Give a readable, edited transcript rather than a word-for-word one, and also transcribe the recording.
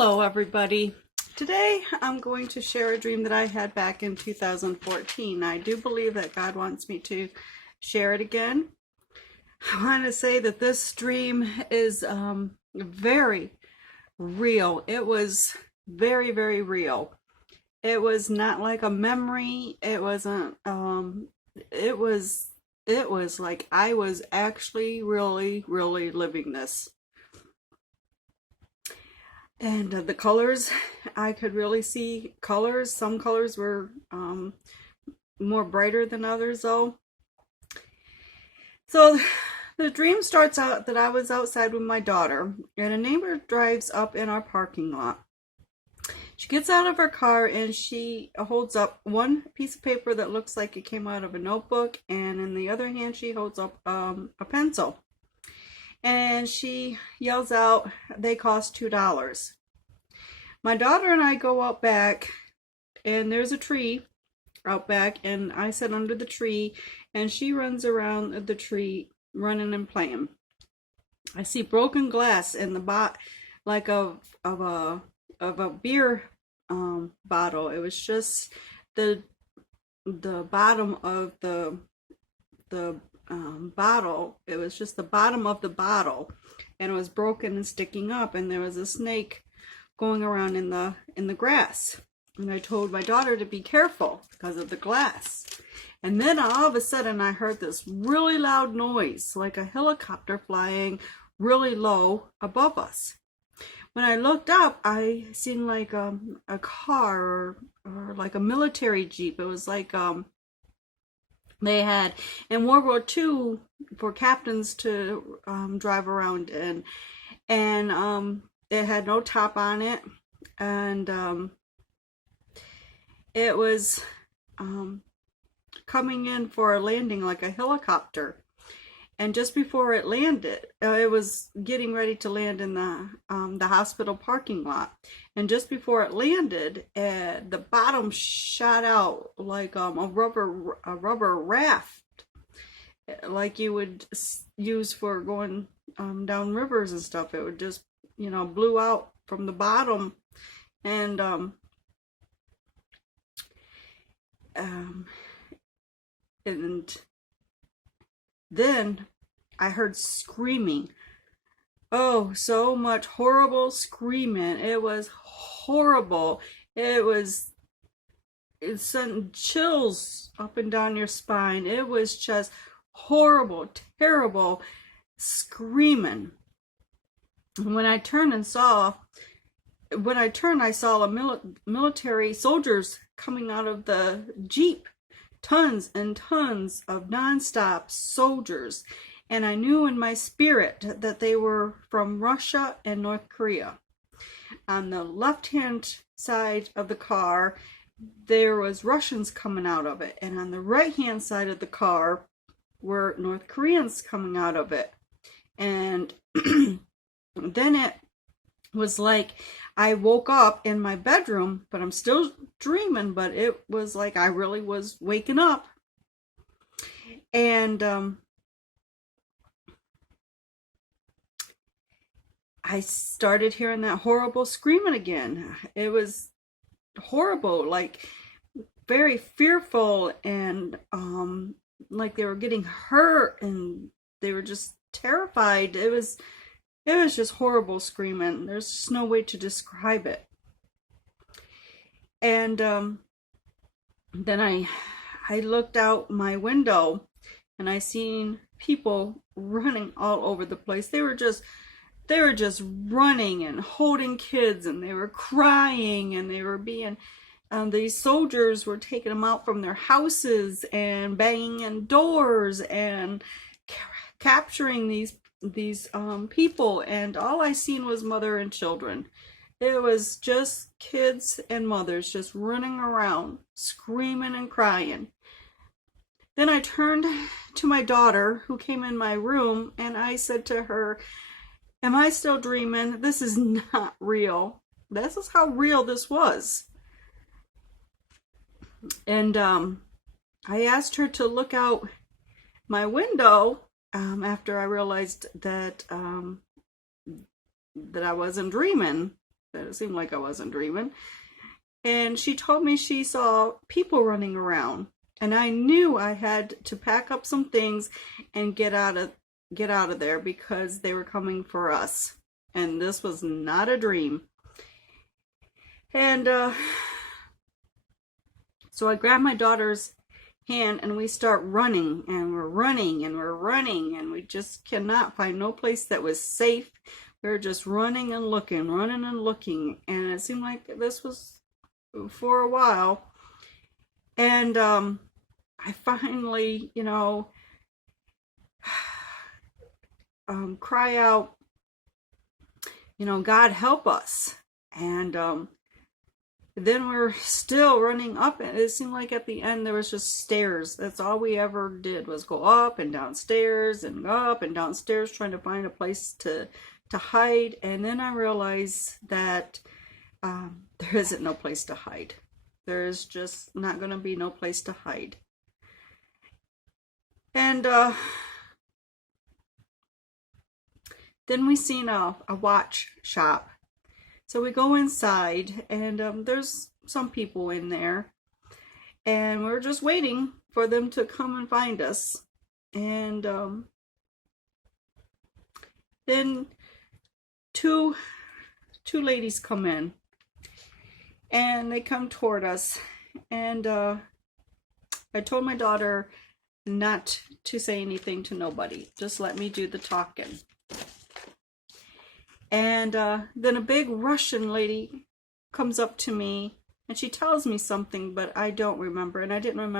Hello everybody. Today I'm going to share a dream that I had back in 2014. I do believe that God wants me to share it again. I want to say that this dream is very real. It was very, very real. It was not like a memory. It wasn't it was like I was actually really, really living this. And the colors, I could really see colors. Some colors were more brighter than others though. So the dream starts out that I was outside with my daughter and a neighbor drives up in our parking lot. She gets out of her car and she holds up one piece of paper that looks like it came out of a notebook, and in the other hand she holds up a pencil. And she yells out, "They cost $2." My daughter and I go out back, and there's a tree out back, and I sit under the tree, and she runs around the tree, running and playing. I see broken glass in the like of a beer bottle. It was just the bottom of the bottle. It was just the bottom of the bottle, and it was broken and sticking up, and there was a snake going around in the grass. And I told my daughter to be careful because of the glass. And then all of a sudden I heard this really loud noise, like a helicopter flying really low above us. When I looked up, I seen like a car or like a military jeep. It was like they had in World War II for captains to drive around in, and it had no top on it, and it was coming in for a landing like a helicopter. And just before it landed, it was getting ready to land in the hospital parking lot. And just before it landed, the bottom shot out like a rubber raft, like you would use for going down rivers and stuff. It would just, blew out from the bottom, and then I heard screaming. Oh, so much horrible screaming. It was horrible. It sent chills up and down your spine. It was just horrible, terrible screaming. And when I turned, I saw military soldiers coming out of the Jeep. Tons and tons of nonstop soldiers. And I knew in my spirit that they were from Russia and North Korea. On the left-hand side of the car, there was Russians coming out of it. And on the right-hand side of the car were North Koreans coming out of it. And then it was like I woke up in my bedroom, but I'm still dreaming, but it was like I really was waking up. And I started hearing that horrible screaming again. It was horrible, like very fearful, and like they were getting hurt and they were just terrified. It was just horrible screaming. There's just no way to describe it. And then I looked out my window and I seen people running all over the place. They were just running and holding kids, and they were crying, and they were being these soldiers were taking them out from their houses and banging in doors and capturing these people, and all I seen was mother and children. It was just kids and mothers just running around, screaming and crying. Then I turned to my daughter, who came in my room, and I said to her, "Am I still dreaming? This is not real." This is how real this was. And I asked her to look out my window after I realized that I wasn't dreaming, It seemed like I wasn't dreaming. And she told me she saw people running around. And I knew I had to pack up some things and get out of there because they were coming for us. And this was not a dream. And so I grabbed my daughter's hand and we start running, and we're running and we're running, and we just cannot find no place that was safe. We were just running and looking, and it seemed like this was for a while. And I finally, cry out, God help us. And then we're still running up, and it seemed like at the end there was just stairs. That's all we ever did, was go up and downstairs and up and downstairs trying to find a place to hide. And then I realized that there isn't no place to hide. There is just not going to be no place to hide. And then we seen a watch shop. So we go inside, and there's some people in there, and we're just waiting for them to come and find us. And then two ladies come in, and they come toward us, and I told my daughter not to say anything to nobody, just let me do the talking. And then a big Russian lady comes up to me, and she tells me something, but I don't remember, and I didn't remember